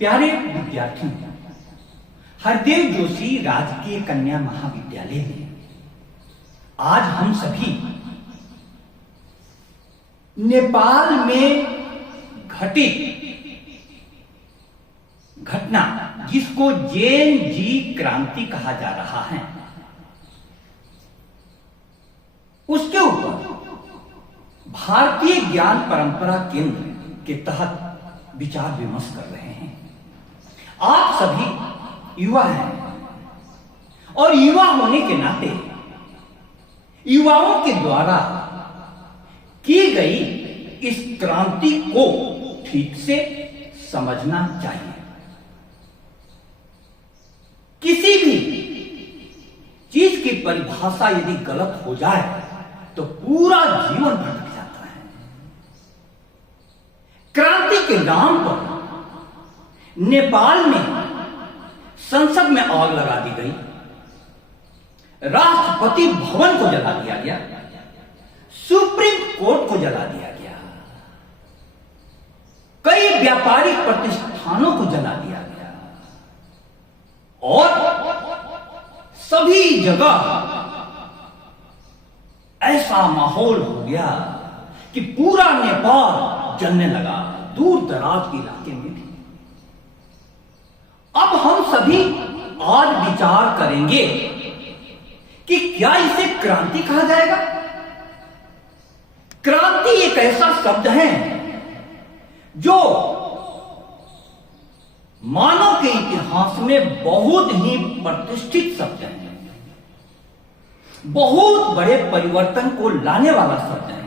प्यारे विद्यार्थियों, हरदेव जोशी राजकीय कन्या महाविद्यालय में आज हम सभी नेपाल में घटित घटना, जिसको जेन जी क्रांति कहा जा रहा है, उसके ऊपर भारतीय ज्ञान परंपरा केंद्र के तहत विचार विमर्श कर रहे हैं। आप सभी युवा हैं और युवा होने के नाते युवाओं के द्वारा की गई इस क्रांति को ठीक से समझना चाहिए। किसी भी चीज की परिभाषा यदि गलत हो जाए तो पूरा जीवन भटक जाता है। क्रांति के नाम पर नेपाल में संसद में आग लगा दी गई, राष्ट्रपति भवन को जला दिया गया, सुप्रीम कोर्ट को जला दिया गया, कई व्यापारिक प्रतिष्ठानों को जला दिया गया और सभी जगह ऐसा माहौल हो गया कि पूरा नेपाल जलने लगा, दूर दराज के इलाके में भी। अब हम सभी आज विचार करेंगे कि क्या इसे क्रांति कहा जाएगा। क्रांति एक ऐसा शब्द है जो मानव के इतिहास में बहुत ही प्रतिष्ठित शब्द है, बहुत बड़े परिवर्तन को लाने वाला शब्द है।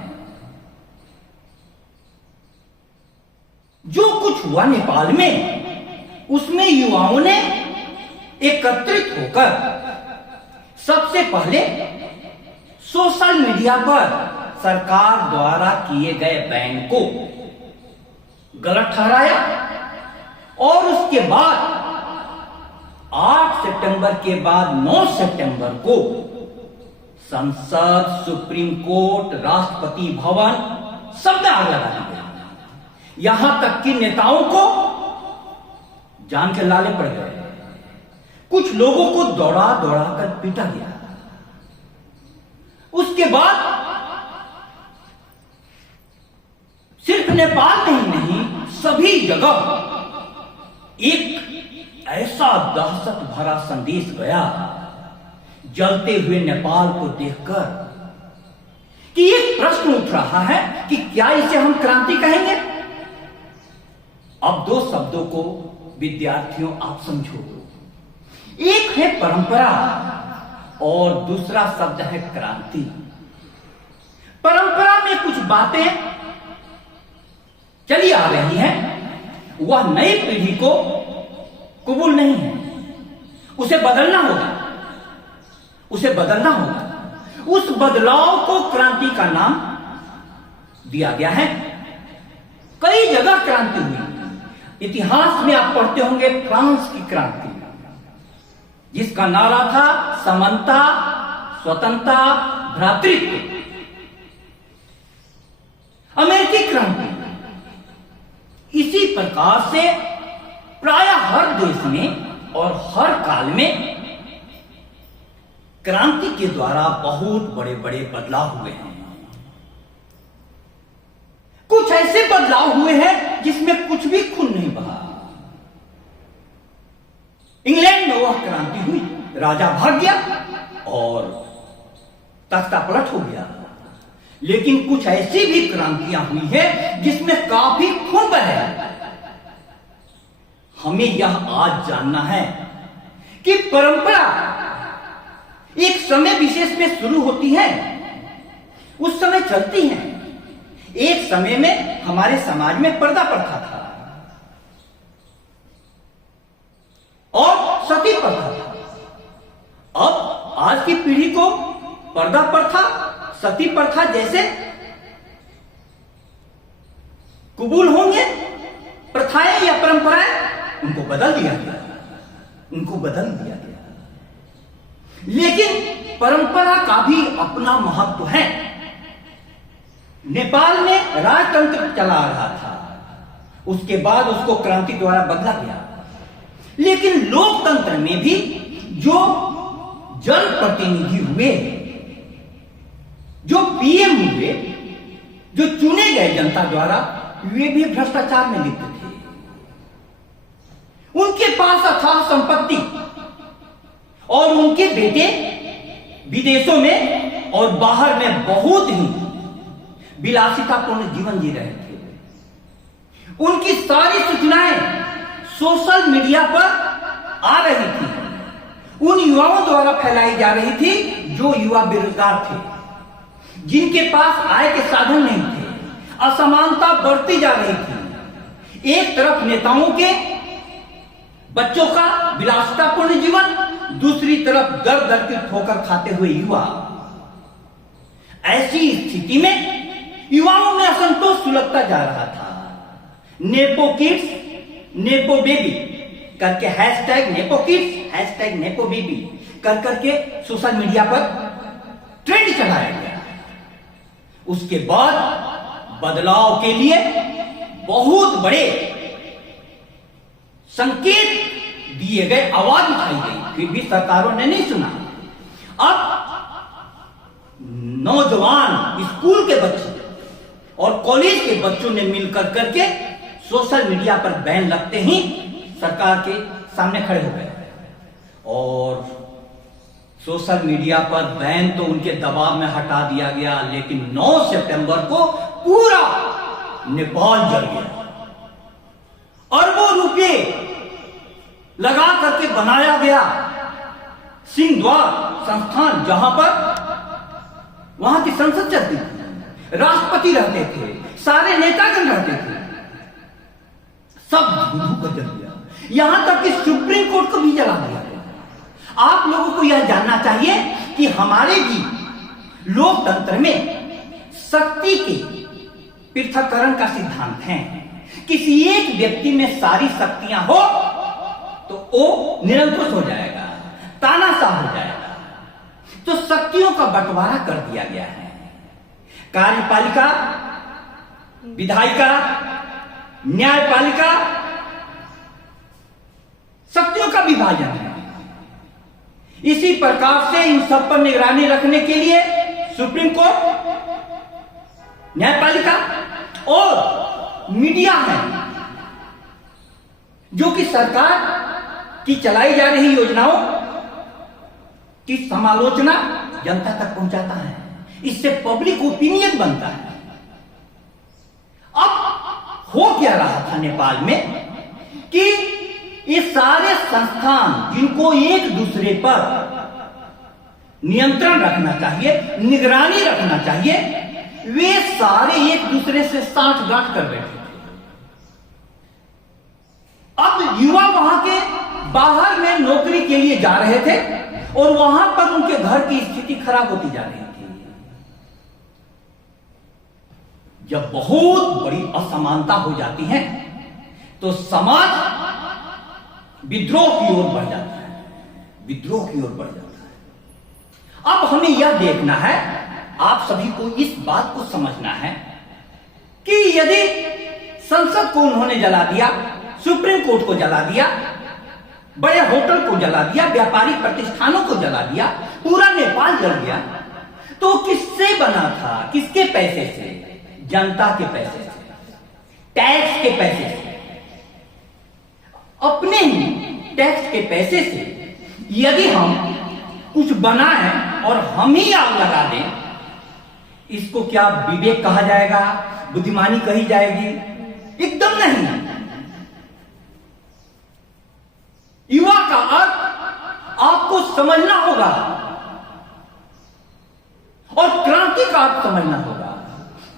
जो कुछ हुआ नेपाल में, उसमें युवाओं ने एकत्रित होकर सबसे पहले सोशल मीडिया पर सरकार द्वारा किए गए बैन को गलत ठहराया और उसके बाद 8 सितंबर के बाद 9 सितंबर को संसद, सुप्रीम कोर्ट, राष्ट्रपति भवन सब में आग लगा दी गई। यहां तक कि नेताओं को जान के लाले पड़ गए, कुछ लोगों को दौड़ा दौड़ा कर पीटा गया। उसके बाद सिर्फ नेपाल में ही नहीं, सभी जगह एक ऐसा दहशत भरा संदेश गया जलते हुए नेपाल को देखकर कि एक प्रश्न उठ रहा है कि क्या इसे हम क्रांति कहेंगे। अब दो शब्दों को विद्यार्थियों आप समझो, एक है परंपरा और दूसरा शब्द है क्रांति। परंपरा में कुछ बातें चली आ रही हैं, वह नई पीढ़ी को कबूल नहीं है, उसे बदलना होगा, उसे बदलना होगा। उस बदलाव को क्रांति का नाम दिया गया है। कई जगह क्रांति हुई। इतिहास में आप पढ़ते होंगे फ्रांस की क्रांति, जिसका नारा था समानता, स्वतंत्रता, भ्रातृत्व। अमेरिकी क्रांति। इसी प्रकार से प्रायः हर देश में और हर काल में क्रांति के द्वारा बहुत बड़े बड़े बदलाव हुए हैं। कुछ ऐसे बदलाव हुए हैं जिसमें कुछ भी खून नहीं बहा। इंग्लैंड में वह क्रांति हुई, राजा भाग गया और तख्ता पलट हो गया। लेकिन कुछ ऐसी भी क्रांतियां हुई है जिसमें काफी खून बहा। हमें यह आज जानना है कि परंपरा एक समय विशेष में शुरू होती है, उस समय चलती है। एक समय में हमारे समाज में पर्दा प्रथा था और सती प्रथा था। अब आज की पीढ़ी को पर्दा प्रथा, सती प्रथा जैसे कबूल होंगे प्रथाएं या परंपराएं, उनको बदल दिया गया, उनको बदल दिया गया। लेकिन परंपरा का भी अपना महत्व है। नेपाल में राजतंत्र चला रहा था, उसके बाद उसको क्रांति द्वारा बदला गया। लेकिन लोकतंत्र में भी जो जनप्रतिनिधि हुए, जो पीएम हुए, जो चुने गए जनता द्वारा, वे भी भ्रष्टाचार में लिप्त थे। उनके पास अथाह संपत्ति और उनके बेटे विदेशों में और बाहर में बहुत ही विलासितापूर्ण जीवन जी रहे थे। उनकी सारी सूचनाएं सोशल मीडिया पर आ रही थी, उन युवाओं द्वारा फैलाई जा रही थी जो युवा बेरोजगार थे, जिनके पास आय के साधन नहीं थे। असमानता बढ़ती जा रही थी। एक तरफ नेताओं के बच्चों का विलासितापूर्ण जीवन, दूसरी तरफ दर दर की ठोकर खाते हुए युवा। ऐसी स्थिति में युवाओं में असंतोष सुलगता जा रहा था। नेपो किड्स, नेपो बेबी करके hashtag nepo kids, hashtag nepo baby कर करके सोशल मीडिया पर ट्रेंड चलाया गया। उसके बाद बदलाव के लिए बहुत बड़े संकेत दिए गए, आवाज उठाई गई, फिर भी सरकारों ने नहीं सुना। अब नौजवान स्कूल के बच्चे और कॉलेज के बच्चों ने मिलकर करके सोशल मीडिया पर बैन लगते ही सरकार के सामने खड़े हो गए। और सोशल मीडिया पर बैन तो उनके दबाव में हटा दिया गया, लेकिन 9 सितंबर को पूरा नेपाल जल गया। अरबों रुपए लगा करके बनाया गया सिंहद्वार संस्थान, जहां पर वहां की संसद चलती थी, राष्ट्रपति रहते थे, सारे नेतागण रहते थे, सब धुंधु कर जल गया। यहां तक कि सुप्रीम कोर्ट को भी जला दिया गया। आप लोगों को यह जानना चाहिए कि हमारे भी लोकतंत्र में शक्ति के पृथक्करण का सिद्धांत है। किसी एक व्यक्ति में सारी शक्तियां हो तो वो निरंकुश हो जाएगा, तानाशाह हो जाएगा। तो शक्तियों का बंटवारा कर दिया गया है। कार्यपालिका, विधायिका, न्यायपालिका, शक्तियों का विभाजन है। इसी प्रकार से इन सब पर निगरानी रखने के लिए सुप्रीम कोर्ट, न्यायपालिका और मीडिया है, जो कि सरकार की चलाई जा रही योजनाओं की समालोचना जनता तक पहुंचाता है। इससे पब्लिक ओपिनियन बनता है। अब हो क्या रहा था नेपाल में कि ये सारे संस्थान जिनको एक दूसरे पर नियंत्रण रखना चाहिए, निगरानी रखना चाहिए, वे सारे एक दूसरे से साठगांठ कर बैठे थे। अब युवा वहां के बाहर में नौकरी के लिए जा रहे थे और वहां पर उनके घर की स्थिति खराब होती जा रही थी। जब बहुत बड़ी असमानता हो जाती है तो समाज विद्रोह की ओर बढ़ जाता है, विद्रोह की ओर बढ़ जाता है। अब हमें यह देखना है, आप सभी को इस बात को समझना है कि यदि संसद को उन्होंने जला दिया, सुप्रीम कोर्ट को जला दिया, बड़े होटल को जला दिया, व्यापारिक प्रतिष्ठानों को जला दिया, पूरा नेपाल जल गया, तो किससे बना था? किसके पैसे से? जनता के पैसे से, टैक्स के पैसे से, अपने ही टैक्स के पैसे से। यदि हम कुछ बनाएं और हम ही आग लगा दें, इसको क्या विवेक कहा जाएगा? बुद्धिमानी कही जाएगी? एकदम नहीं। युवा का अर्थ आपको समझना होगा और क्रांति का अर्थ समझना होगा।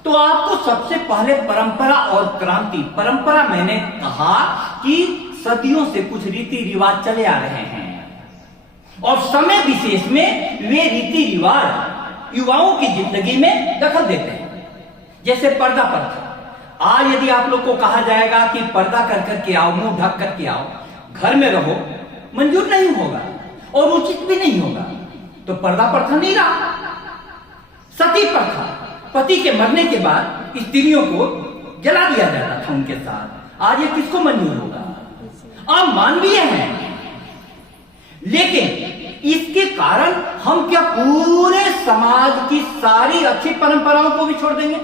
तो आपको सबसे पहले परंपरा और क्रांति, परंपरा मैंने कहा कि सदियों से कुछ रीति रिवाज चले आ रहे हैं और समय विशेष में वे रीति रिवाज युवाओं की जिंदगी में दखल देते हैं। जैसे पर्दा प्रथा। आज यदि आप लोग को कहा जाएगा कि पर्दा कर करके आओ, मुंह ढक करके आओ, घर में रहो, मंजूर नहीं होगा और उचित भी नहीं होगा। तो पर्दा प्रथा नहीं रहा। सती प्रथा, पति के मरने के बाद स्त्रियों को जला दिया जाता था उनके साथ। आज ये किसको मंजूर होगा? आप मानवीय हैं, लेकिन इसके कारण हम क्या पूरे समाज की सारी अच्छी परंपराओं को भी छोड़ देंगे?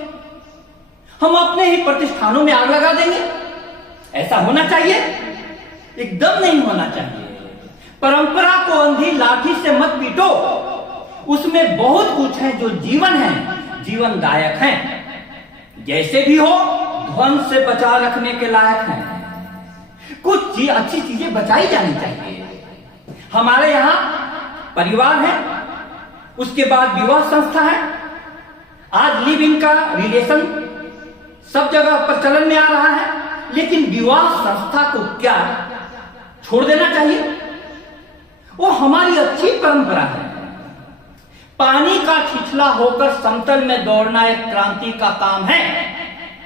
हम अपने ही प्रतिष्ठानों में आग लगा देंगे? ऐसा होना चाहिए? एकदम नहीं होना चाहिए। परंपरा को अंधी लाठी से मत पीटो, उसमें बहुत कुछ है जो जीवन है, जीवनदायक है। जैसे भी हो, ध्वंस से बचा रखने के लायक है। कुछ अच्छी चीजें बचाई जानी चाहिए। हमारे यहां परिवार है, उसके बाद विवाह संस्था है। आज लिव इन का रिलेशन सब जगह पर चलन में आ रहा है, लेकिन विवाह संस्था को क्या छोड़ देना चाहिए? वो हमारी अच्छी परंपरा है। पानी का छिछला होकर समतल में दौड़ना एक क्रांति का काम है,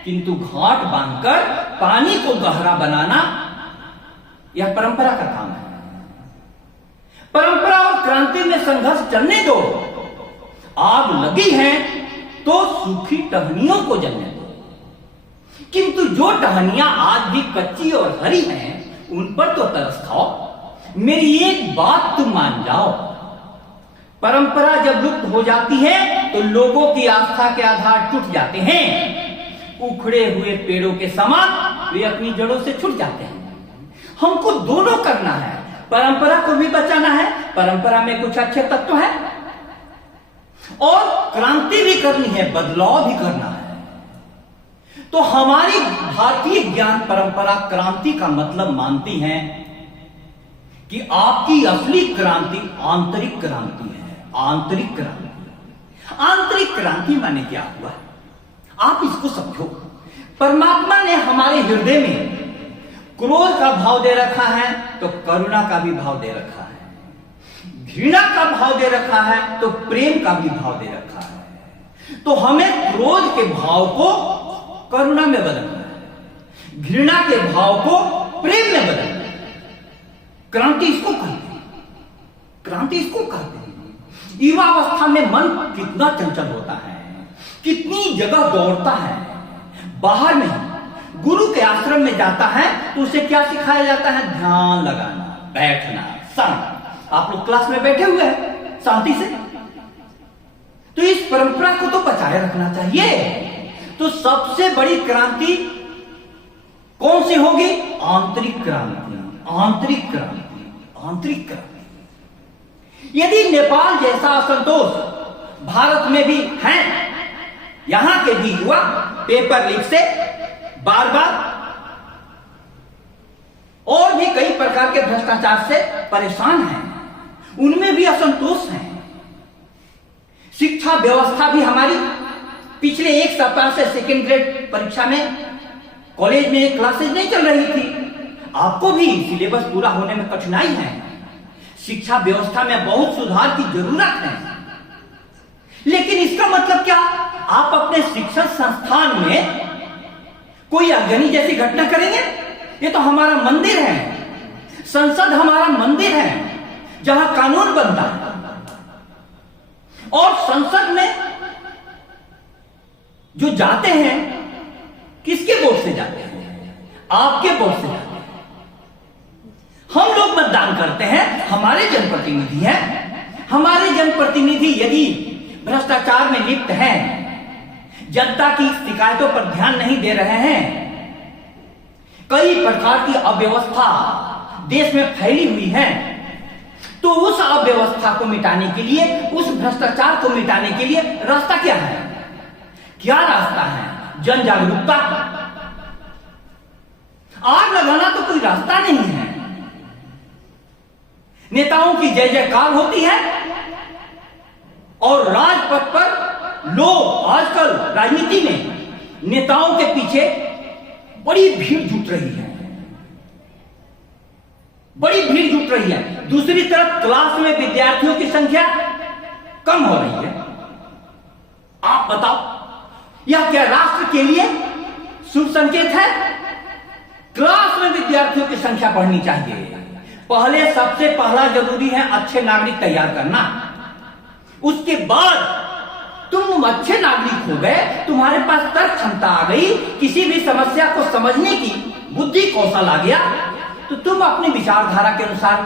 किंतु घाट बांधकर पानी को गहरा बनाना यह परंपरा का काम है। परंपरा और क्रांति में संघर्ष चलने दो। आग लगी है तो सूखी टहनियों को जलने दो, किंतु जो टहनियां आज भी कच्ची और हरी हैं, उन पर तो तरस खाओ। मेरी एक बात तुम मान जाओ, परंपरा जब लुप्त हो जाती है तो लोगों की आस्था के आधार टूट जाते हैं। उखड़े हुए पेड़ों के समान वे अपनी जड़ों से छूट जाते हैं। हमको दोनों करना है, परंपरा को भी बचाना है, परंपरा में कुछ अच्छे तत्व है, और क्रांति भी करनी है, बदलाव भी करना है। तो हमारी भारतीय ज्ञान परंपरा क्रांति का मतलब मानती है कि आपकी असली क्रांति आंतरिक क्रांति है। आंतरिक क्रांति, आंतरिक क्रांति माने क्या हुआ? आप इसको समझो। परमात्मा ने हमारे हृदय में क्रोध का भाव दे रखा है तो करुणा का भी भाव दे रखा है, घृणा का भाव दे रखा है तो प्रेम का भी भाव दे रखा है। तो हमें क्रोध के भाव को करुणा में बदलना है, घृणा के भाव को प्रेम में बदलना है। क्रांति इसको कहते हैं, क्रांति इसको कहते हैं। युवावस्था में मन कितना चंचल होता है, कितनी जगह दौड़ता है, बाहर नहीं। गुरु के आश्रम में जाता है तो उसे क्या सिखाया जाता है? ध्यान लगाना, बैठना, शांत। आप लोग क्लास में बैठे हुए हैं शांति से, तो इस परंपरा को तो बचाए रखना चाहिए। तो सबसे बड़ी क्रांति कौन सी होगी? आंतरिक क्रांति, आंतरिक क्रांति, आंतरिक क्रांति। यदि नेपाल जैसा असंतोष भारत में भी है, यहां के भी युवा पेपर लीक से बार बार और भी कई प्रकार के भ्रष्टाचार से परेशान हैं, उनमें भी असंतोष है। शिक्षा व्यवस्था भी हमारी पिछले एक सप्ताह से सेकेंड ग्रेड परीक्षा में कॉलेज में क्लासेज नहीं चल रही थी। आपको भी सिलेबस पूरा होने में कठिनाई है। शिक्षा व्यवस्था में बहुत सुधार की जरूरत है, लेकिन इसका मतलब क्या? आप अपने शिक्षण संस्थान में कोई अगनी जैसी घटना करेंगे? ये तो हमारा मंदिर है, संसद हमारा मंदिर है जहां कानून बनता है। और संसद में जो जाते हैं किसके वोट से जाते हैं? आपके वोट से जाते हैं। हम लोग मतदान करते हैं, हमारे जनप्रतिनिधि हैं। हमारे जनप्रतिनिधि यदि भ्रष्टाचार में लिप्त हैं, जनता की शिकायतों पर ध्यान नहीं दे रहे हैं, कई प्रकार की अव्यवस्था देश में फैली हुई है, तो उस अव्यवस्था को मिटाने के लिए, उस भ्रष्टाचार को मिटाने के लिए रास्ता क्या है? क्या रास्ता है? जन जागरूकता। आग लगाना तो कोई रास्ता नहीं है। नेताओं की जय जयकार होती है और राजपथ पर लोग आजकल राजनीति में नेताओं के पीछे बड़ी भीड़ जुट रही है, बड़ी भीड़ जुट रही है। दूसरी तरफ क्लास में विद्यार्थियों की संख्या कम हो रही है। आप बताओ, यह क्या राष्ट्र के लिए शुभ संकेत है? क्लास में विद्यार्थियों की संख्या बढ़नी चाहिए। पहले सबसे पहला जरूरी है अच्छे नागरिक तैयार करना, उसके बाद तुम अच्छे नागरिक हो गए, तुम्हारे पास तर्क क्षमता आ गई, किसी भी समस्या को समझने की बुद्धि कौशल आ गया, तो तुम अपनी विचारधारा के अनुसार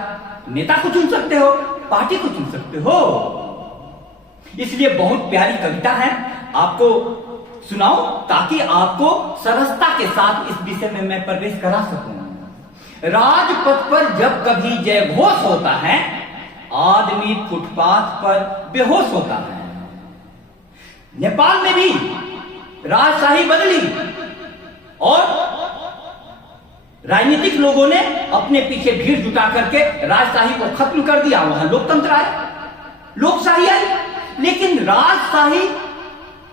नेता को चुन सकते हो, पार्टी को चुन सकते हो। इसलिए बहुत प्यारी कविता है, आपको सुनाओ ताकि आपको सरसता के साथ इस विषय में मैं प्रवेश करा सकूं। राजपथ पर जब कभी जय घोष होता है, आदमी फुटपाथ पर बेहोश होता है। नेपाल में भी राजशाही बदली और राजनीतिक लोगों ने अपने पीछे भीड़ जुटा करके राजशाही को खत्म कर दिया। वहां लोकतंत्र आया, लोकशाही आई, लेकिन राजशाही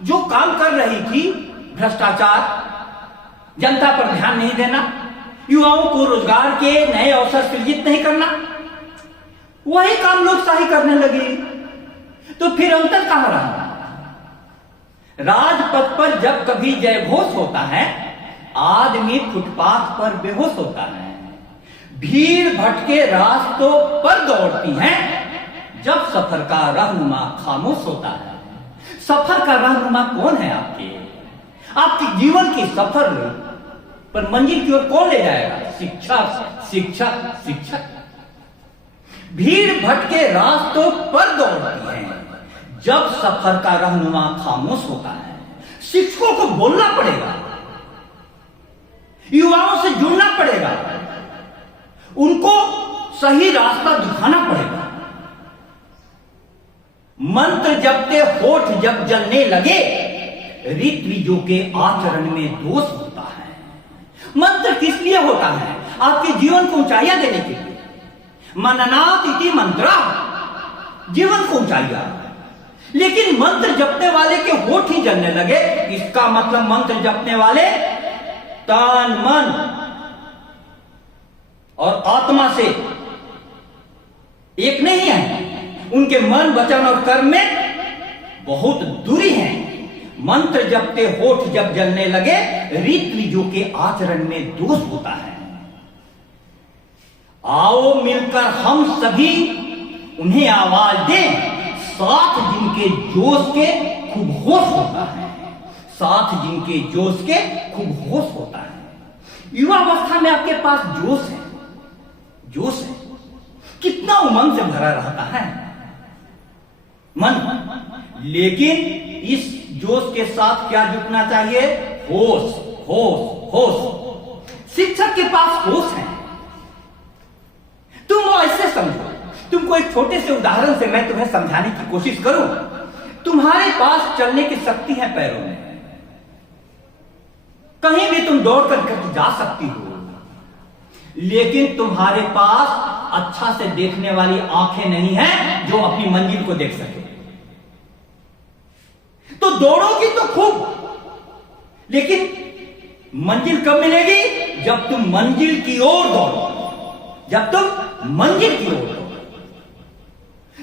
जो काम कर रही थी, भ्रष्टाचार, जनता पर ध्यान नहीं देना, युवाओं को रोजगार के नए अवसर सृजित नहीं करना, वही काम लोकशाही करने लगी। तो फिर अंतर कहां रहा? राजपथ पर जब कभी जय घोष होता है, आदमी फुटपाथ पर बेहोश होता है। भीड़ भटके रास्तों पर दौड़ती हैं, जब सफर का रहनुमा खामोश होता है। सफर का रहनुमा कौन है आपके जीवन के सफर पर मंजिल की ओर कौन ले जाएगा? शिक्षक, शिक्षक, शिक्षक। भीड़ भटके रास्तों पर दौड़ती हैं, जब सफर का रहनुमा खामोश होता है। शिक्षकों को बोलना पड़ेगा, युवाओं से जुड़ना पड़ेगा, उनको सही रास्ता दिखाना पड़ेगा। मंत्र जपते होठ जब जलने लगे, ऋत्विजों के आचरण में दोष होता है। मंत्र किस लिए होता है? आपके जीवन को ऊंचाइयां देने के लिए। मननात् इति मंत्र, जीवन को ऊंचाइयां। लेकिन मंत्र जपने वाले के होठ ही जलने लगे, इसका मतलब मंत्र जपने वाले तन, मन और आत्मा से एक नहीं है। उनके मन, वचन और कर्म में बहुत दूरी है। मंत्र जपते होठ जब जलने लगे, ऋत्विजों के आचरण में दोष होता है। आओ मिलकर हम सभी उन्हें आवाज दें, 7 दिन के जोश के खूब होश होता है। 7 दिन के जोश के खूब होश होता है। युवा अवस्था में आपके पास जोश है, जोश है, कितना उमंग से भरा रहता है मन, लेकिन इस जोश के साथ क्या जुटना चाहिए? होश, होश, होश। शिक्षक के पास होश है। तुम ऐसे समझो, तुमको एक छोटे से उदाहरण से मैं तुम्हें समझाने की कोशिश करूं। तुम्हारे पास चलने की शक्ति है पैरों में, कहीं भी तुम दौड़ कर जा सकती हो, लेकिन तुम्हारे पास अच्छा से देखने वाली आंखें नहीं हैं जो अपनी मंजिल को देख सके। तो दौड़ोगी तो खूब, लेकिन मंजिल कब मिलेगी? जब तुम मंजिल की ओर दौड़ो, जब तुम मंजिल की ओर दौड़ो।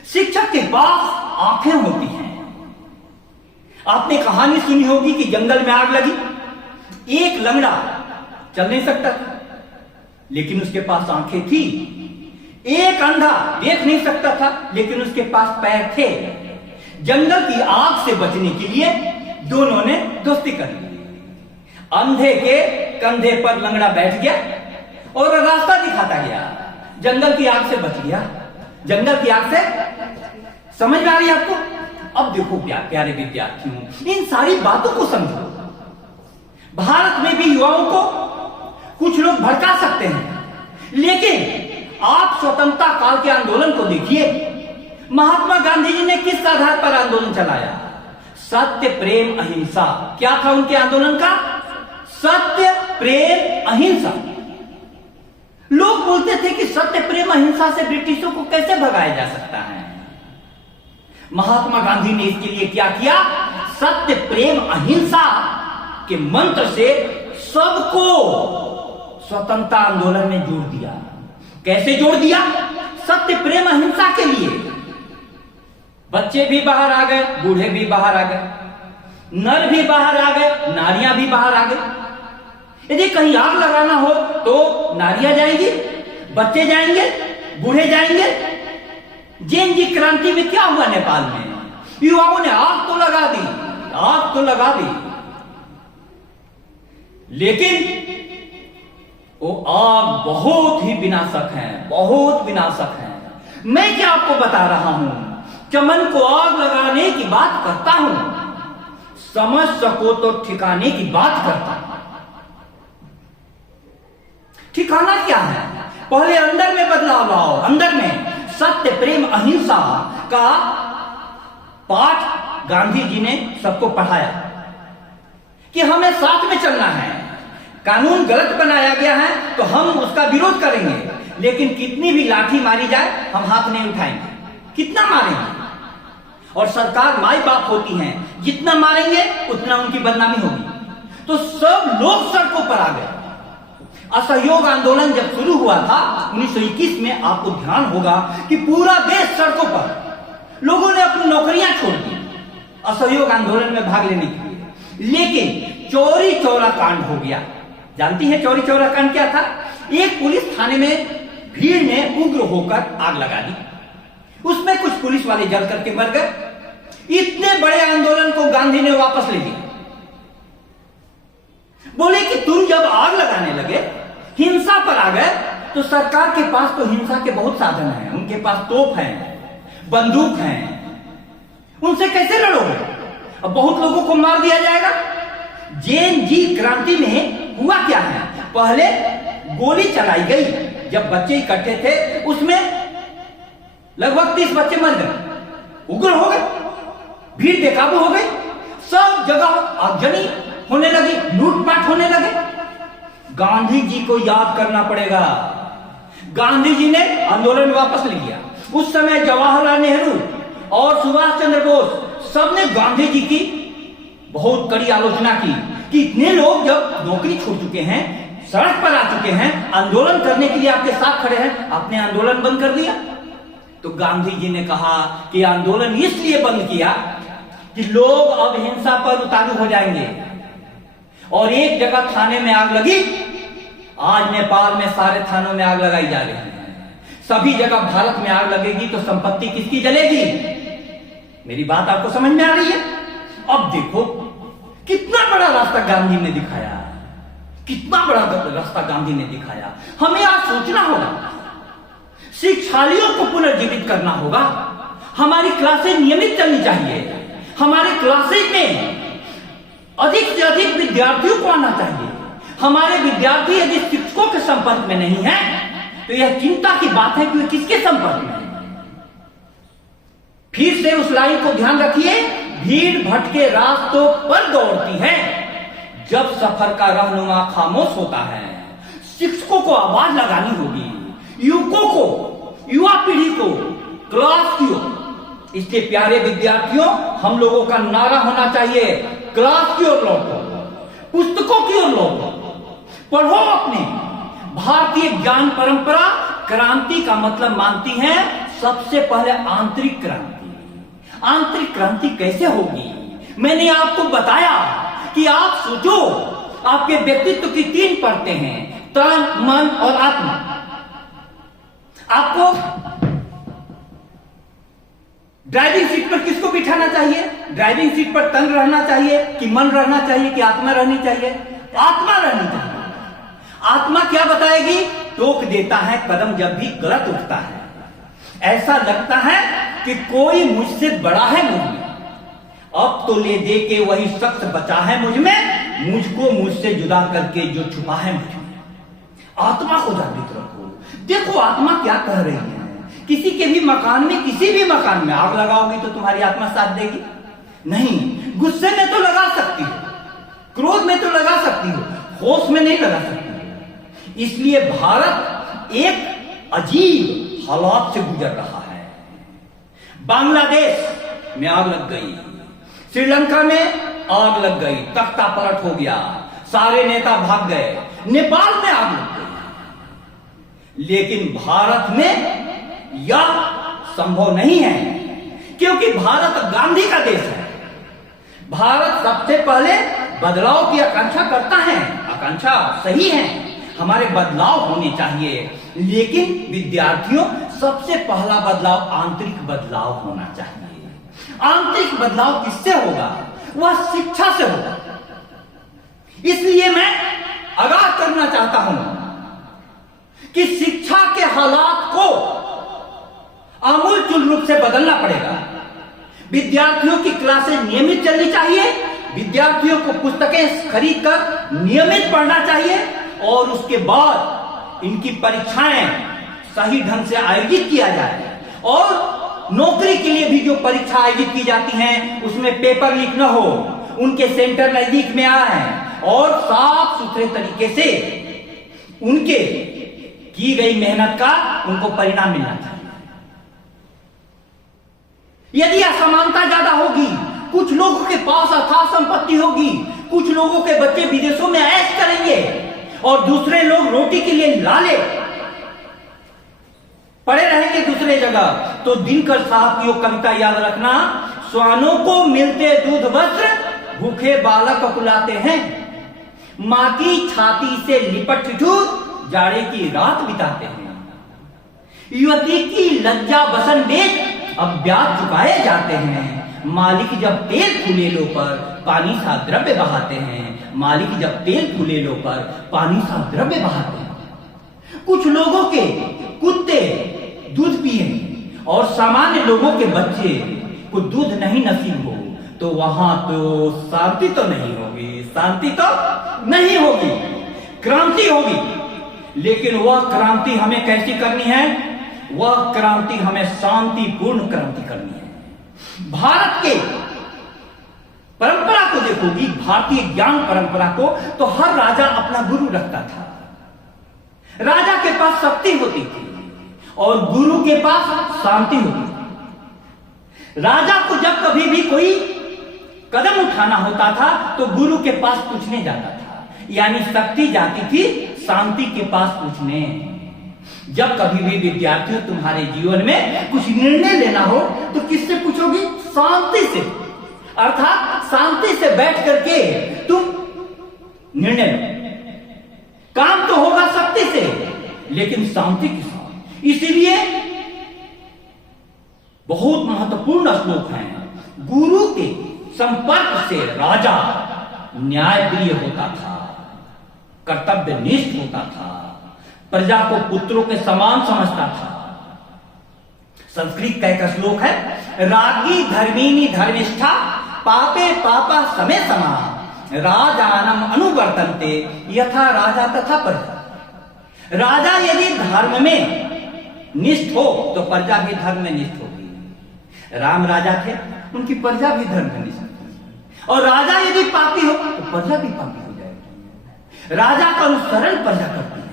शिक्षक के पास आंखें होती हैं। आपने कहानी सुनी होगी कि जंगल में आग लगी, एक लंगड़ा चल नहीं सकता था, लेकिन उसके पास आंखें थी। एक अंधा देख नहीं सकता था, लेकिन उसके पास पैर थे। जंगल की आग से बचने के लिए दोनों ने दोस्ती कर ली। अंधे के कंधे पर लंगड़ा बैठ गया और रास्ता दिखाता गया, जंगल की आग से बच गया। जंगल की आग से, समझ में आ रही है आपको? अब देखो प्यारे विद्यार्थियों, इन सारी बातों को समझो। भारत में भी युवाओं को कुछ लोग भड़का सकते हैं, लेकिन आप स्वतंत्रता काल के आंदोलन को देखिए। महात्मा गांधी जी ने किस आधार पर आंदोलन चलाया? सत्य, प्रेम, अहिंसा। क्या था उनके आंदोलन का? सत्य, प्रेम, अहिंसा। लोग बोलते थे कि सत्य, प्रेम, अहिंसा से ब्रिटिशों को कैसे भगाया जा सकता है। महात्मा गांधी ने इसके लिए क्या किया? सत्य, प्रेम, अहिंसा के मंत्र से सबको स्वतंत्रता आंदोलन में जोड़ दिया। कैसे जोड़ दिया? सत्य, प्रेम, अहिंसा के लिए। बच्चे भी बाहर आ गए, बूढ़े भी बाहर आ गए, नर भी बाहर आ गए, नारियां भी बाहर आ गई। यदि कहीं आग लगाना हो तो नारियां जाएंगी, बच्चे जाएंगे, बूढ़े जाएंगे। जैन जी क्रांति में क्या हुआ नेपाल में? युवाओं ने आग तो लगा दी, आग तो लगा दी, लेकिन वो आग बहुत ही विनाशक है, बहुत विनाशक है। मैं क्या आपको बता रहा हूं, चमन को आग लगाने की बात करता हूं, समझ सको तो ठिकाने की बात करता हूं। ठिकाना क्या है? पहले अंदर में बदलाव लाओ, अंदर में सत्य, प्रेम, अहिंसा का पाठ गांधी जी ने सबको पढ़ाया कि हमें साथ में चलना है। कानून गलत बनाया गया है तो हम उसका विरोध करेंगे, लेकिन कितनी भी लाठी मारी जाए हम हाथ नहीं उठाएंगे। कितना मारेंगे? और सरकार माई बाप होती है, जितना मारेंगे उतना उनकी बदनामी होगी। तो सब लोग सड़कों पर आ गए। असहयोग आंदोलन जब शुरू हुआ था 1921 में, आपको ध्यान होगा कि पूरा देश सड़कों पर, लोगों ने अपनी नौकरियां छोड़ दी असहयोग आंदोलन में भाग लेने के लिए। लेकिन चौरी चौरा कांड हो गया। जानती है चौरी चौरा कांड क्या था? एक पुलिस थाने में भीड़ ने उग्र होकर आग लगा दी, उसमें कुछ पुलिस वाले जल करके मर गए। इतने बड़े आंदोलन को गांधी ने वापस ले लिया। बोले कि तुम जब आग लगाने लगे, हिंसा पर आ गए, तो सरकार के पास तो हिंसा के बहुत साधन हैं, उनके पास तोप हैं, बंदूक हैं, उनसे कैसे लड़ोगे? अब बहुत लोगों को मार दिया जाएगा। जैन जी क्रांति में हुआ क्या है? पहले गोली चलाई गई, जब बच्चे इकट्ठे थे उसमें लगभग 30 बच्चे मर गए, उग्र हो गए, भीड़ बेकाबू हो गई, सब जगह आगजनी होने लगी, लूटपाट होने लगे। गांधी जी को याद करना पड़ेगा। गांधी जी ने आंदोलन वापस ले लिया। उस समय जवाहरलाल नेहरू और सुभाष चंद्र बोस सबने गांधी जी की बहुत कड़ी आलोचना की कि इतने लोग जब नौकरी छोड़ चुके हैं, सड़क पर आ चुके हैं, आंदोलन करने के लिए आपके साथ खड़े हैं, आपने आंदोलन बंद कर दिया। तो गांधी जी ने कहा कि आंदोलन इसलिए बंद किया कि लोग अब हिंसा पर उतारू हो जाएंगे। और एक जगह थाने में आग लगी, आज नेपाल में सारे थानों में आग लगाई जा रही है। सभी जगह भारत में आग लगेगी तो संपत्ति किसकी जलेगी? मेरी बात आपको समझ में आ रही है? अब देखो कितना बड़ा रास्ता गांधी ने दिखाया, कितना बड़ा रास्ता गांधी ने दिखाया। हमें आज सोचना होगा, शिक्षालयों को पुनर्जीवित करना होगा, हमारी क्लासें नियमित चलनी चाहिए, हमारे क्लासेज में अधिक से अधिक विद्यार्थियों को आना चाहिए। हमारे विद्यार्थी यदि शिक्षकों के संपर्क में नहीं है तो यह चिंता की बात है कि वे किसके संपर्क में है। फिर से उस लाइन को ध्यान रखिए, भीड़ भटके रास्तों पर दौड़ती है जब सफर का रहनुमा खामोश होता है। शिक्षकों को आवाज लगानी होगी, युवकों को, युवा पीढ़ी को, क्लास की ओर। इसलिए प्यारे विद्यार्थियों, हम लोगों का नारा होना चाहिए, क्लास की ओर लौटो, पुस्तकों की ओर लौटो, पढ़ो अपनी भारतीय ज्ञान परंपरा। क्रांति का मतलब मानती है सबसे पहले आंतरिक क्रांति। आंतरिक क्रांति कैसे होगी? मैंने आपको बताया कि आप सोचो, आपके व्यक्तित्व की 3 परतें हैं, तन, मन और आत्मा। आपको ड्राइविंग सीट पर किसको बिठाना चाहिए? ड्राइविंग सीट पर तन रहना चाहिए कि मन रहना चाहिए कि आत्मा रहनी चाहिए? आत्मा रहनी चाहिए। आत्मा क्या बताएगी? टोक देता है कदम जब भी गलत उठता है, ऐसा लगता है कि कोई मुझसे बड़ा है मुझ में, अब तो ले दे के वही शख्स बचा है मुझ में, मुझको मुझसे जुदा करके जो छुपा है मुझ में। आत्मा को जागृत रखो। देखो आत्मा क्या कह रही है। किसी के भी मकान में, किसी भी मकान में आग लगाओगी तो तुम्हारी आत्मा साथ देगी? नहीं। गुस्से में तो लगा सकती हो, क्रोध में तो लगा सकती हो, होश में नहीं लगा सकती। इसलिए भारत एक अजीब हालात से गुजर रहा है। बांग्लादेश में आग लग गई, श्रीलंका में आग लग गई, तख्ता पलट हो गया, सारे नेता भाग गए, नेपाल में आग लग गई। लेकिन भारत में यह संभव नहीं है, क्योंकि भारत गांधी का देश है। भारत सबसे पहले बदलाव की आकांक्षा करता है। आकांक्षा सही है, हमारे बदलाव होने चाहिए, लेकिन विद्यार्थियों सबसे पहला बदलाव आंतरिक बदलाव होना चाहिए। आंतरिक बदलाव किससे होगा? वह शिक्षा से होगा। इसलिए मैं आगाह करना चाहता हूं कि शिक्षा के हालात को आमूलचूल रूप से बदलना पड़ेगा। विद्यार्थियों की क्लासेस नियमित चलनी चाहिए, विद्यार्थियों को पुस्तकें खरीदकर नियमित पढ़ना चाहिए और उसके बाद इनकी परीक्षाएं सही ढंग से आयोजित किया जाए और नौकरी के लिए भी जो परीक्षा आयोजित की जाती हैं उसमें पेपर लीक न हो, उनके सेंटर नजदीक में आए और साफ सुथरे तरीके से उनके की गई मेहनत का उनको परिणाम मिलना चाहिए। यदि असमानता ज्यादा होगी, कुछ लोगों के पास अथाह संपत्ति होगी, कुछ लोगों के बच्चे विदेशों में ऐश करेंगे और दूसरे लोग रोटी के लिए लाले पड़े रहेंगे दूसरे जगह, तो दिनकर साहब की वो कविता याद रखना, स्वानों को मिलते दूध वस्त्र भूखे बालक कुलाते हैं, मां की छाती से लिपट ठिठुर जाड़े की रात बिताते हैं। युवती की लज्जा बसन बेच अब ब्याज चुकाए जाते हैं, मालिक जब तेल फूले लो पर पानी सा द्रव्य बहाते हैं, मालिक जब तेल फूले लो पर पानी सा द्रव्य बहाते हैं। कुछ लोगों के कुत्ते दूध पिए और सामान्य लोगों के बच्चे को दूध नहीं नसीब हो, तो वहां तो शांति तो नहीं होगी, शांति तो नहीं होगी, क्रांति होगी। लेकिन वह क्रांति हमें कैसी करनी है? वह क्रांति हमें शांतिपूर्ण क्रांति करनी है। भारत के परंपरा को देखोगी, भारतीय ज्ञान परंपरा को, तो हर राजा अपना गुरु रखता था। राजा के पास शक्ति होती थी और गुरु के पास शांति होती थी। राजा को जब कभी भी कोई कदम उठाना होता था तो गुरु के पास पूछने जाता था, यानी शक्ति जाती थी शांति के पास पूछने। जब कभी भी विद्यार्थियों तुम्हारे जीवन में कुछ निर्णय लेना हो तो किससे पूछोगी? शांति से, अर्थात शांति से बैठ करके तुम निर्णय लो। काम तो होगा शक्ति से, लेकिन शांति के साथ। इसीलिए बहुत महत्वपूर्ण श्लोक है, गुरु के संपर्क से राजा न्यायप्रिय होता था, कर्तव्यनिष्ठ होता था, प्रजा को पुत्रों के समान समझता था। संस्कृत का एक श्लोक है, रागी धर्मिणी धर्मिष्ठा पापे पापा समे समा राजानम अनुवर्तन्ते यथा राजा तथा प्रजा। राजा यदि धर्म में निष्ठ हो तो प्रजा भी धर्म में निष्ठ होगी। राम राजा थे, उनकी प्रजा भी धर्म में निष्ठ होगी। और राजा यदि पापी हो तो प्रजा भी पापी हो जाएगी। राजा का अनुसरण प्रजा करती है।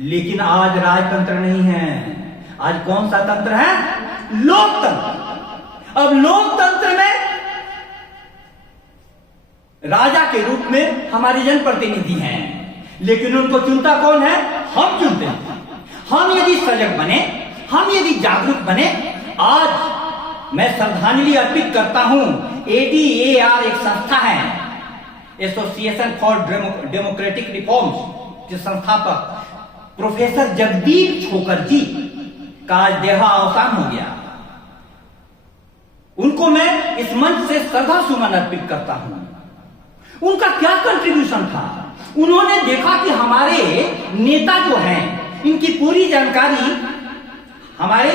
लेकिन आज राजतंत्र नहीं है। आज कौन सा तंत्र है? लोकतंत्र। अब लोकतंत्र में राजा के रूप में हमारे जनप्रतिनिधि हैं, लेकिन उनको चुनता कौन है? हम चुनते हैं। हम यदि सजग बने, हम यदि जागरूक बने, आज मैं श्रद्धांजलि अर्पित करता हूं। ADAR एक संस्था है, एसोसिएशन फॉर डेमोक्रेटिक रिफॉर्म्स के संस्थापक प्रोफेसर जगदीप छोकर जी का आज देहावसान हो गया। उनको मैं इस मंच से श्रद्धा सुमन अर्पित करता हूं। उनका क्या कंट्रीब्यूशन था? उन्होंने देखा कि हमारे नेता जो हैं, इनकी पूरी जानकारी हमारे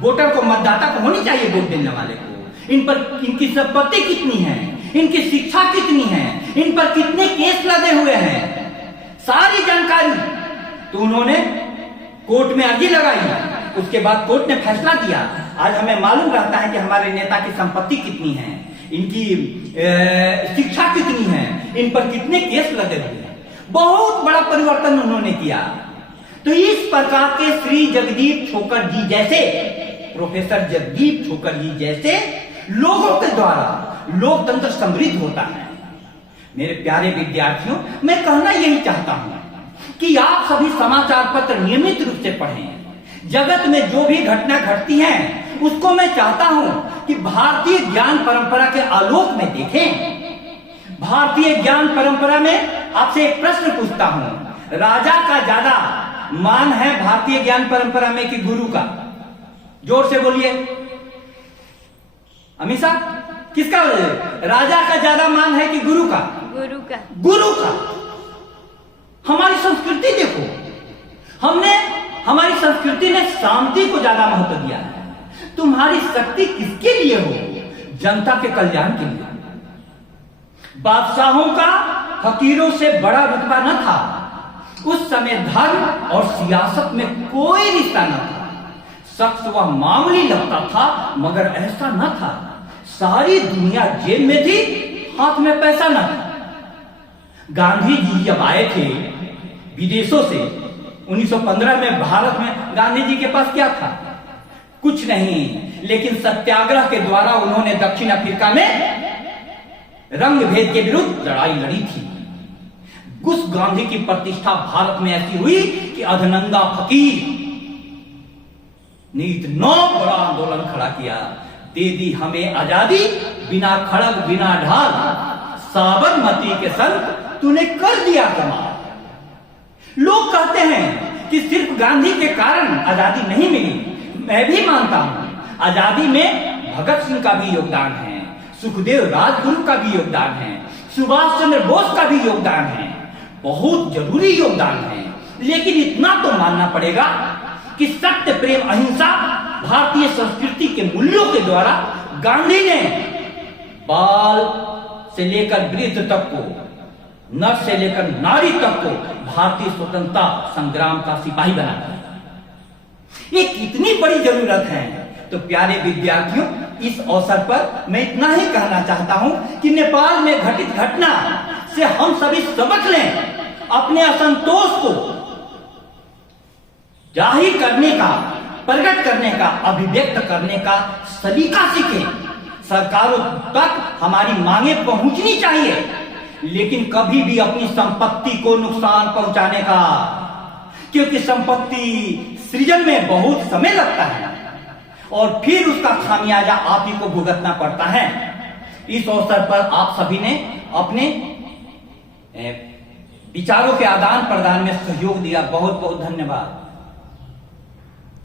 वोटर को, मतदाता को होनी चाहिए, वोट देने वाले को। इन पर इनकी संपत्ति कितनी है, इनकी शिक्षा कितनी है, इन पर कितने केस लगे हुए हैं, सारी जानकारी। तो उन्होंने कोर्ट में अर्जी लगाई, उसके बाद कोर्ट ने फैसला दिया। आज हमें मालूम रहता है कि हमारे नेता की संपत्ति कितनी है, इनकी शिक्षा कितनी है, इन पर कितने केस लगे हुए हैं। बहुत बड़ा परिवर्तन उन्होंने किया। तो इस प्रकार के श्री जगदीप छोकर जी जैसे, प्रोफेसर जगदीप छोकर जी जैसे लोगों के द्वारा लोकतंत्र समृद्ध होता है। मेरे प्यारे विद्यार्थियों, मैं कहना यही चाहता हूं कि आप सभी समाचार पत्र नियमित रूप से पढ़ें। जगत में जो भी घटना घटती है उसको मैं चाहता हूं कि भारतीय ज्ञान परंपरा के आलोक में देखें। भारतीय ज्ञान परंपरा में आपसे एक प्रश्न पूछता हूं, राजा का ज्यादा मान है भारतीय ज्ञान परंपरा में कि गुरु का? जोर से बोलिए। हमेशा किसका? राजा का ज्यादा मान है कि गुरु का? गुरु का। गुरु का। हमारी संस्कृति देखो, हमारी संस्कृति ने शांति को ज्यादा महत्व दिया है। तुम्हारी शक्ति किसके लिए हो? जनता के कल्याण के लिए। बादशाहों का फकीरों से बड़ा रुतबा न था। उस समय धर्म और सियासत में कोई रिश्ता न था। शख्स वह मामूली लगता था, मगर ऐसा न था। सारी दुनिया जेब में थी, हाथ में पैसा न था। गांधी जी जब आए थे विदेशों से 1915 में भारत में, गांधी जी के पास क्या था? कुछ नहीं, लेकिन सत्याग्रह के द्वारा उन्होंने दक्षिण अफ्रीका में रंग भेद के विरुद्ध लड़ाई लड़ी थी। उस गांधी की प्रतिष्ठा भारत में ऐसी हुई कि अधनंगा फकीर ने इतना बड़ा आंदोलन खड़ा किया, दे दी हमें आजादी, बिना खड़ग बिना ढाल, साबरमती के संग तूने कर दिया कमाल। लोग कहते हैं कि सिर्फ गांधी के कारण आजादी नहीं मिली। मैं भी मानता हूं आजादी में भगत सिंह का भी योगदान है, सुखदेव राजगुरु का भी योगदान है, सुभाष चंद्र बोस का भी योगदान है, बहुत जरूरी योगदान है। लेकिन इतना तो मानना पड़ेगा कि सत्य, प्रेम, अहिंसा भारतीय संस्कृति के मूल्यों के द्वारा गांधी ने बाल से लेकर वृद्ध तक को, नर से लेकर नारी तक को भारतीय स्वतंत्रता संग्राम का सिपाही बना दिया। ये कितनी बड़ी जरूरत है। तो प्यारे विद्यार्थियों, इस अवसर पर मैं इतना ही कहना चाहता हूं कि नेपाल में घटित घटना से हम सभी सबक लें, अपने असंतोष को जाहिर करने का, प्रकट करने का, अभिव्यक्त करने का सलीका सीखें। सरकारों तक हमारी मांगे पहुंचनी चाहिए, लेकिन कभी भी अपनी संपत्ति को नुकसान पहुंचाने का, क्योंकि संपत्ति सृजन में बहुत समय लगता है और फिर उसका खामियाजा आप ही को भुगतना पड़ता है। इस अवसर पर आप सभी ने अपने विचारों के आदान प्रदान में सहयोग दिया। बहुत बहुत धन्यवाद।